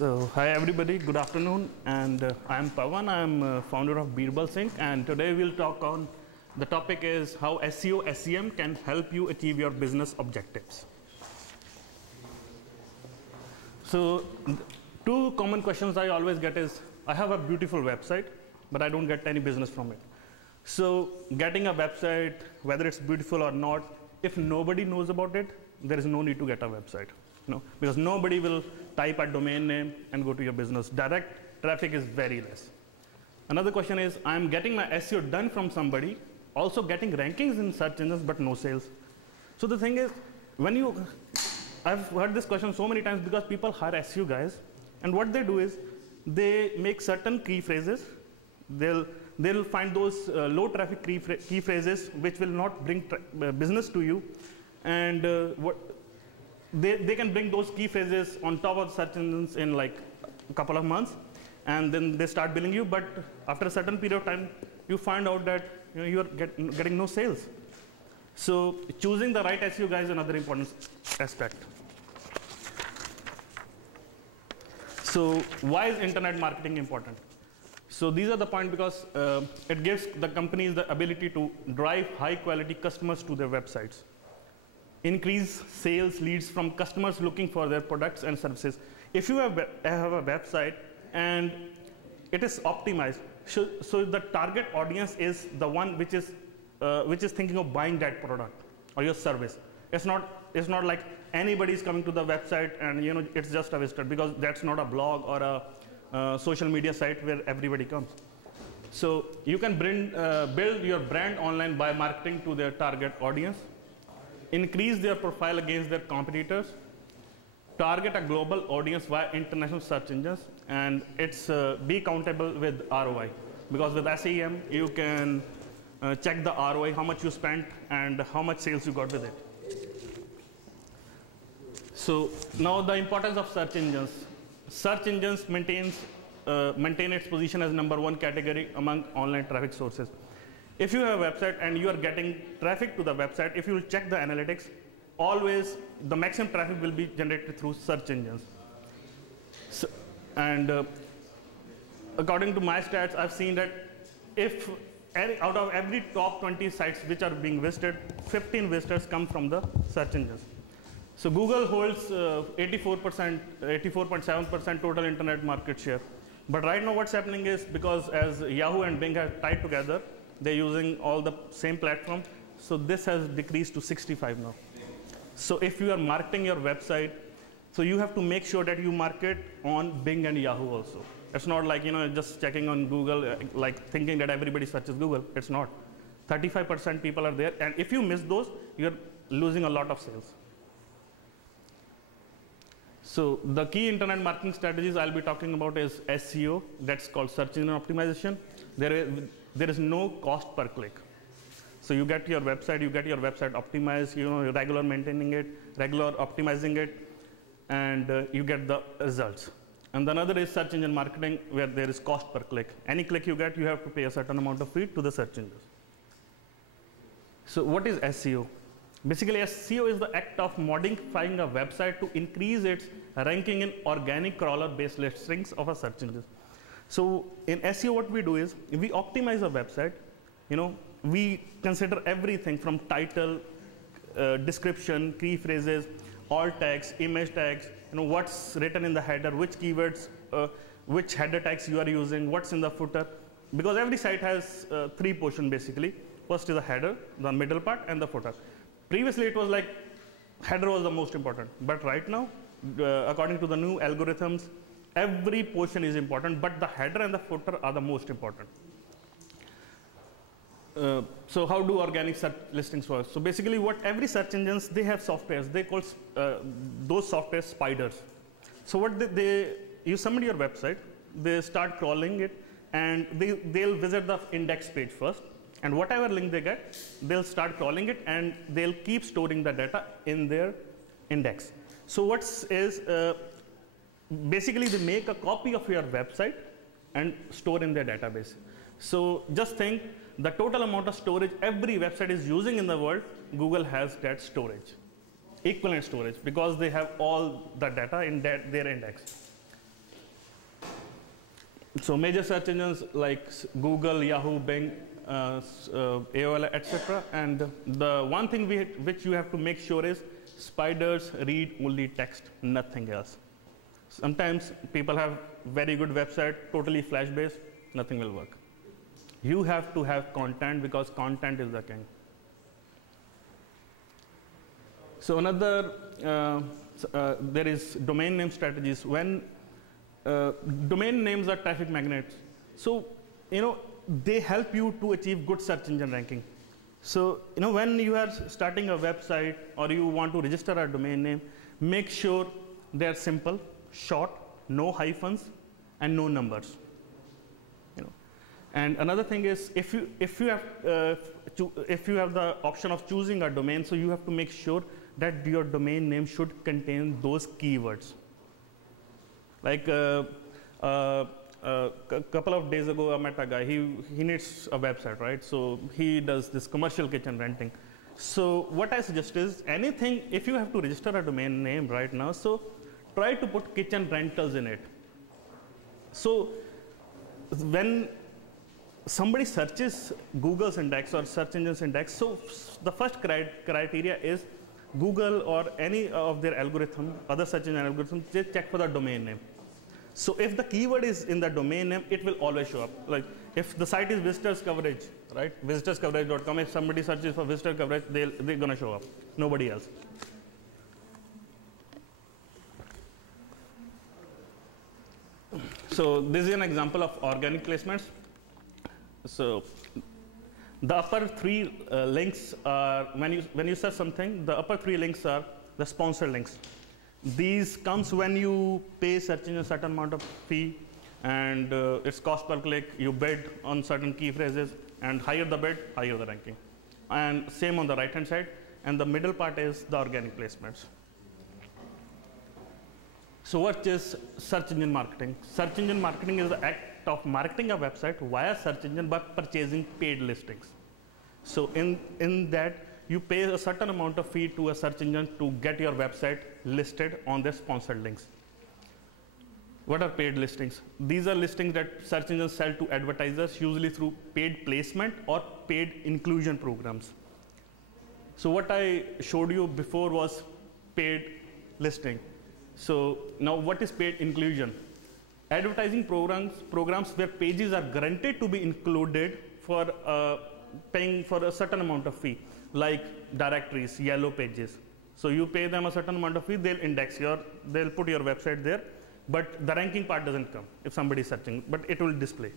So, hi everybody, good afternoon, and I'm Pawan. I'm founder of Birbals Inc. And today we'll talk on the topic is how SEO, SEM can help you achieve your business objectives. So, two common questions I always get is, I have a beautiful website, but I don't get any business from it. So, getting a website, whether it's beautiful or not, if nobody knows about it, there is no need to get a website. Because nobody will type a domain name and go to your business. Direct traffic is very less. Another question is, I'm getting my SEO done from somebody, also getting rankings in search engines, but no sales. So the thing is, I've heard this question so many times because people hire SEO guys, and what they do is, they make certain key phrases. They'll find those low traffic key phrases which will not bring business to you, and they can bring those key phrases on top of search engines in like a couple of months, and then they start billing you. But after a certain period of time, you find out that you are getting no sales. So choosing the right SEO guy is another important aspect. So why is internet marketing important? So these are the points because it gives the companies the ability to drive high quality customers to their websites. Increase sales leads from customers looking for their products and services. If you have a website and it is optimized, so the target audience is the one which is thinking of buying that product or your service. It's not like anybody is coming to the website and it's just a visitor, because that's not a blog or a social media site where everybody comes. So you can build your brand online by marketing to their target audience. Increase their profile against their competitors, target a global audience via international search engines, and it's be countable with ROI. Because with SEM, you can check the ROI, how much you spent and how much sales you got with it. So now the importance of search engines. Search engines maintain its position as #1 category among online traffic sources. If you have a website and you are getting traffic to the website, if you will check the analytics, always the maximum traffic will be generated through search engines. So, and according to my stats, I've seen that if out of every top 20 sites which are being visited, 15 visitors come from the search engines. So Google holds 84.7% total internet market share. But right now what's happening is, because as Yahoo and Bing have tied together, they're using all the same platform, so this has decreased to 65 now. So if you are marketing your website, so you have to make sure that you market on Bing and Yahoo also. It's not like just checking on Google, like thinking that everybody searches Google. It's not. 35% people are there, and if you miss those, you're losing a lot of sales. So the key internet marketing strategies I'll be talking about is SEO, that's called search engine optimization. There is no cost per click. So you get your website optimized, regular maintaining it, regular optimizing it, and you get the results. And another is search engine marketing, where there is cost per click. Any click you get, you have to pay a certain amount of fee to the search engines. So what is SEO? Basically, SEO is the act of modifying a website to increase its ranking in organic crawler-based listings of a search engine. So in SEO, what we do is, we optimize a website. We consider everything from title, description, key phrases, alt tags, image tags, what's written in the header, which keywords, which header tags you are using, what's in the footer. Because every site has 3 portions basically. First is the header, the middle part, and the footer. Previously, it was like header was the most important, but right now, according to the new algorithms, every portion is important, but the header and the footer are the most important. So how do organic search listings work? So basically, what every search engines, they have softwares. They call those software spiders. So what you submit your website, they start crawling it, and they'll visit the index page first, and whatever link they get, they'll start crawling it, and they'll keep storing the data in their index. So basically, they make a copy of your website and store in their database. So just think, the total amount of storage every website is using in the world, Google has that storage, equivalent storage, because they have all the data in their index. So major search engines like Google, Yahoo, Bing, AOL, etc. And the one thing which you have to make sure is spiders read only text, nothing else. Sometimes people have very good website, totally flash based, nothing will work. You have to have content because content is the king. So another, there is domain name strategies. When domain names are traffic magnets, so they help you to achieve good search engine ranking. So when you are starting a website or you want to register a domain name, make sure they are simple, short, no hyphens, and no numbers. And another thing is, if you have the option of choosing a domain, so you have to make sure that your domain name should contain those keywords. Like a couple of days ago, I met a guy. He needs a website, right? So he does this commercial kitchen renting. So what I suggest is anything, if you have to register a domain name right now, so try to put kitchen rentals in it. So when somebody searches Google's index or search engine's index, so the first criteria is Google or any of their algorithm, other search engine algorithms, they check for the domain name. So if the keyword is in the domain name, it will always show up. Like if the site is visitors coverage, right? Visitorscoverage.com, if somebody searches for visitor coverage, they're gonna show up, nobody else. So this is an example of organic placements. So the upper three links are, when you search something, the upper three links are the sponsored links. These comes when you pay search engine a certain amount of fee, and it's cost per click. You bid on certain key phrases, and higher the bid, higher the ranking. And same on the right hand side, and the middle part is the organic placements. So what is search engine marketing? Search engine marketing is the act of marketing a website via search engine by purchasing paid listings. So in that, you pay a certain amount of fee to a search engine to get your website listed on their sponsored links. What are paid listings? These are listings that search engines sell to advertisers, usually through paid placement or paid inclusion programs. So what I showed you before was paid listing. So now what is paid inclusion? Advertising programs where pages are guaranteed to be included for paying for a certain amount of fee, like directories, yellow pages. So you pay them a certain amount of fee, they'll they'll put your website there, but the ranking part doesn't come if somebody is searching, but it will display.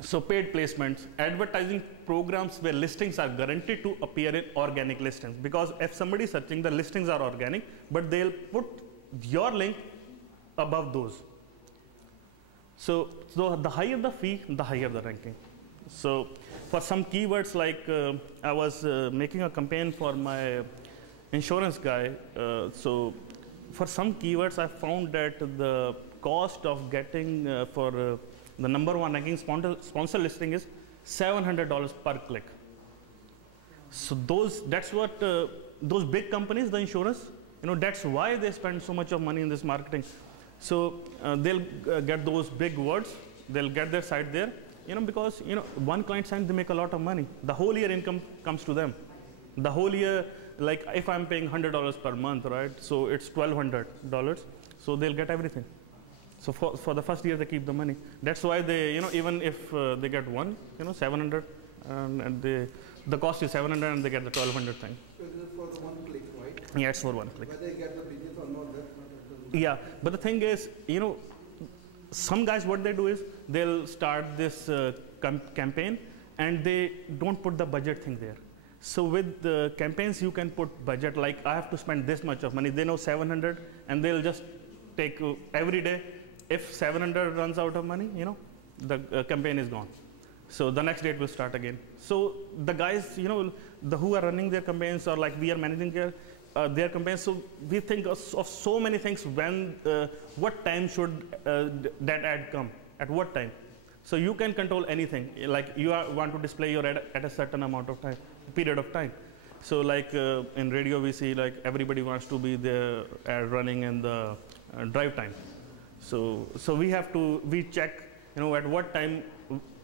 So paid placements, advertising programs where listings are guaranteed to appear in organic listings, because if somebody is searching, the listings are organic, but they'll put your link above those. So the higher the fee, the higher the ranking. So for some keywords, like I was making a campaign for my insurance guy. So for some keywords, I found that the cost of getting for the number one ranking sponsor listing is $700 per click. So that's what those big companies, the insurance, that's why they spend so much of money in this marketing. So they'll get those big words, they'll get their site there, because one client sign, they make a lot of money. The whole year income comes to them. The whole year, like if I'm paying $100 per month, right? So it's $1,200. So they'll get everything. So for the first year, they keep the money. That's why they, even if they get one, 700, and the cost is 700, and they get the 1,200 thing. So this is for the one click, right? Yeah, it's for one click. Whether they get the business or not, that's not. Yeah, but the thing is, some guys, what they do is they'll start this campaign, and they don't put the budget thing there. So with the campaigns, you can put budget, like I have to spend this much of money. They know 700, and they'll just take every day. If 700 runs out of money, the campaign is gone. So the next day it will start again. So the guys, who are running their campaigns, or like we are managing their campaigns, so we think of so many things. When, what time should that ad come? At what time? So you can control anything. Like you want to display your ad at a certain amount of time, period of time. So like in radio, we see like everybody wants to be the ad running in the drive time. So we check, at what time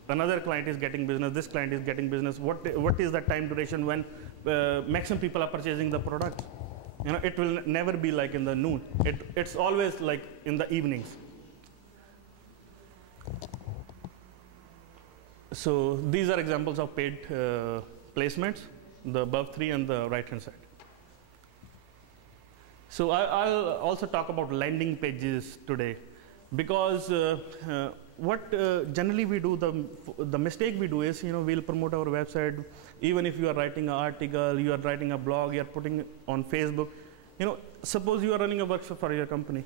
another client is getting business, this client is getting business, what is the time duration when maximum people are purchasing the product. It will never be like in the noon. It's always like in the evenings. So these are examples of paid placements, the above three and the right hand side. So I'll also talk about landing pages today, because what generally we do, the mistake we do is, we'll promote our website. Even if you are writing an article, you are writing a blog, you are putting on Facebook. Suppose you are running a workshop for your company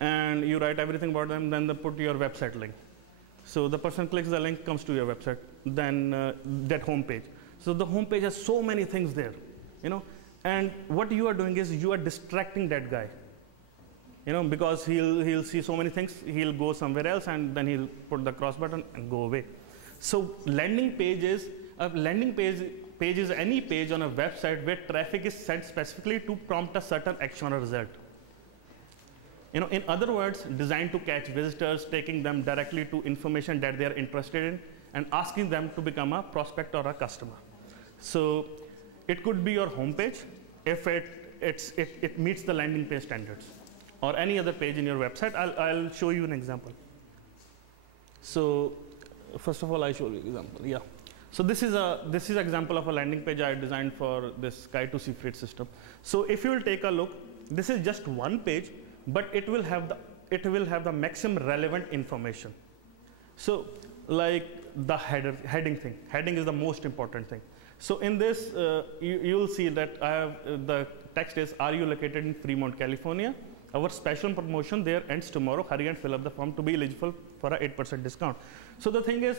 and you write everything about them, then they put your website link. So the person clicks the link, comes to your website, then that home page. So the home page has so many things there, and what you are doing is you are distracting that guy, because he'll see so many things, he'll go somewhere else, and then he'll put the cross button and go away. So landing page is any page on a website where traffic is sent specifically to prompt a certain action or result. In other words, designed to catch visitors, taking them directly to information that they are interested in, and asking them to become a prospect or a customer. So it could be your home page if it meets the landing page standards, or any other page in your website. I'll show you an example. So first of all, I show you an example. Yeah. So this is an example of a landing page I designed for this Sky2C freight system. So if you will take a look, this is just one page, but it will have the maximum relevant information. So like the heading thing. Heading is the most important thing. So in this, you'll see that I have the text is, are you located in Fremont, California? Our special promotion there ends tomorrow. Hurry and fill up the form to be eligible for a 8% discount. So the thing is,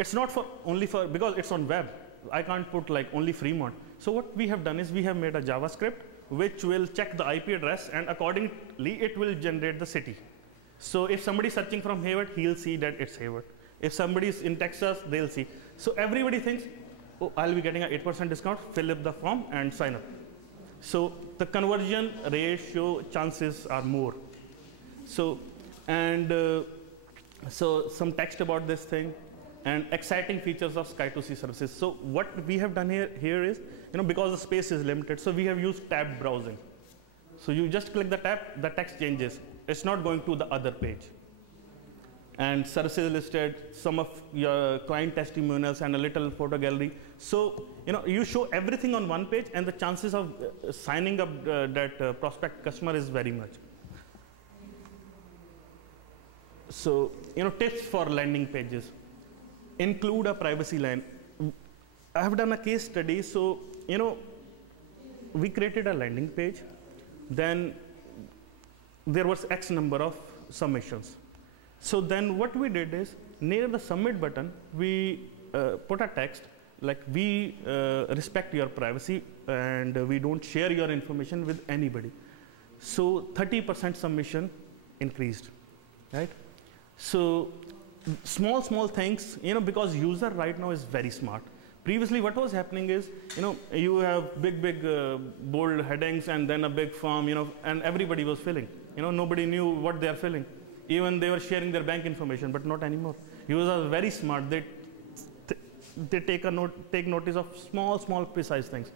it's not only for, because it's on web, I can't put like only Fremont. So what we have done is we have made a JavaScript which will check the IP address, and accordingly it will generate the city. So if somebody is searching from Hayward, he'll see that it's Hayward. If somebody is in Texas, they'll see. So everybody thinks, oh, I'll be getting an 8% discount, fill up the form and sign up. So the conversion ratio chances are more. So, and so some text about this thing, and exciting features of Sky2C services. So what we have done here is, because the space is limited, so we have used tab browsing. So you just click the tab, the text changes. It's not going to the other page. And services listed, some of your client testimonials, and a little photo gallery. So you show everything on one page, and the chances of signing up that prospect customer is very much. So tips for landing pages. Include a privacy line. I have done a case study. So we created a landing page, then there was X number of submissions. So then what we did is, near the submit button, we put a text like, we respect your privacy and we don't share your information with anybody. So 30% submission increased, right? So small things, because user right now is very smart. Previously what was happening is, you have big bold headings and then a big form, and everybody was filling. Nobody knew what they are filling. Even they were sharing their bank information, but not anymore. Users are very smart. They take notice of small precise things.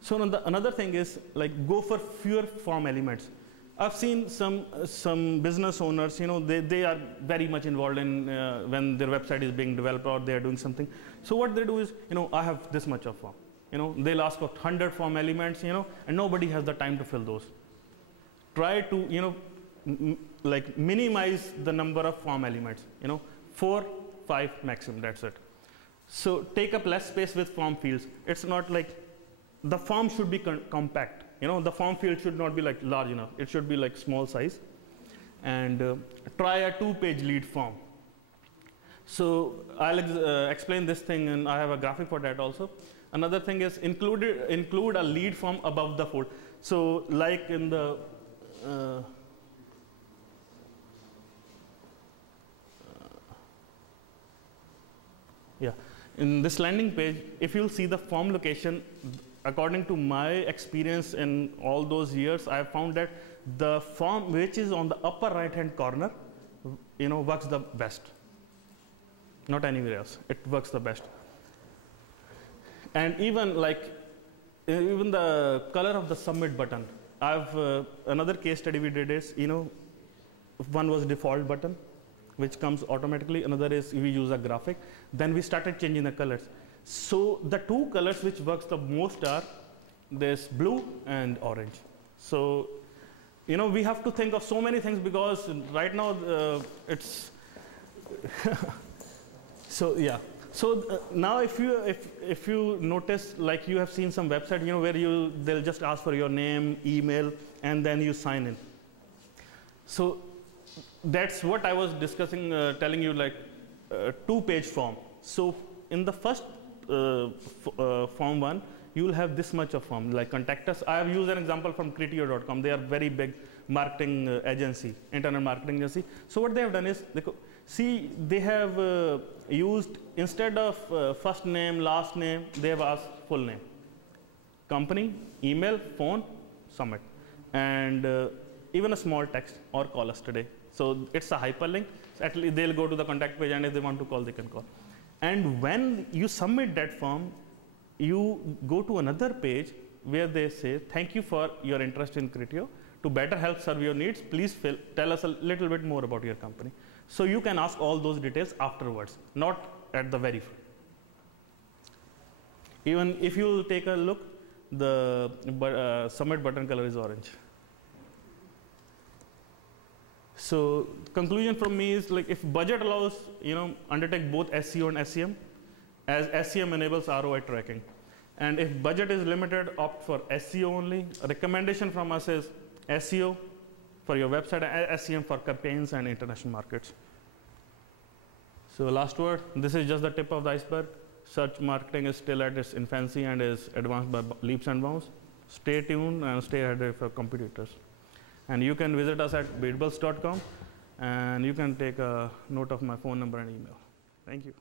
So another thing is, like, go for fewer form elements. I've seen some business owners, they are very much involved in when their website is being developed or they are doing something. So what they do is, I have this much of form. They'll ask for 100 form elements, and nobody has the time to fill those. Try to, like, minimize the number of form elements. 4, 5 maximum. That's it. So take up less space with form fields. It's not like the form should be compact. The form field should not be like large enough. It should be like small size. And try a 2-page lead form. So I'll explain this thing, and I have a graphic for that also. Another thing is include a lead form above the fold. So like in the in this landing page, if you'll see the form location, according to my experience in all those years, I found that the form which is on the upper right hand corner, works the best. Not anywhere else. It works the best. And even the color of the submit button. Another case study we did is, one was default button, which comes automatically. Another is we use a graphic. Then we started changing the colors. So the two colors which works the most are this blue and orange. So, we have to think of so many things because right now it's so yeah. So now if you notice, like you have seen some website, where they'll just ask for your name, email, and then you sign in. So that's what I was discussing, telling you, like two-page form. So in the first form one, you will have this much of form, like contact us. I have used an example from Criteo.com. They are very big marketing agency, internet marketing agency. So what they have done is, they have used, instead of first name, last name, they have asked full name, company, email, phone, submit, and even a small text or call us today. So it's a hyperlink. So at least they'll go to the contact page, and if they want to call, they can call. And when you submit that form, you go to another page where they say, thank you for your interest in Criteo. To better help serve your needs, please tell us a little bit more about your company. So you can ask all those details afterwards, not at the very front. Even if you take a look, the submit button color is orange. So conclusion from me is, like, if budget allows, undertake both SEO and SEM, as SEM enables ROI tracking. And if budget is limited, opt for SEO only. A recommendation from us is SEO for your website and SEM for campaigns and international markets. So last word, this is just the tip of the iceberg. Search marketing is still at its infancy and is advanced by leaps and bounds. Stay tuned and stay ahead of your competitors. And you can visit us at birbals.com, and you can take a note of my phone number and email. Thank you.